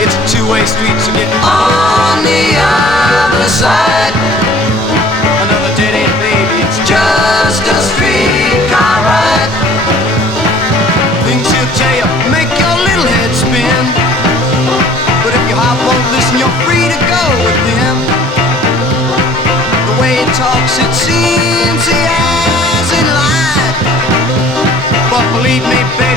It's a two-way street, so get on the other side. Another dead end, baby, it's just a streetcar ride. Things he'll tell you make your little head spin, but if your heart won't listen, you're free to go with him. The way he talks, it seems he hasn't lied, but believe me, baby,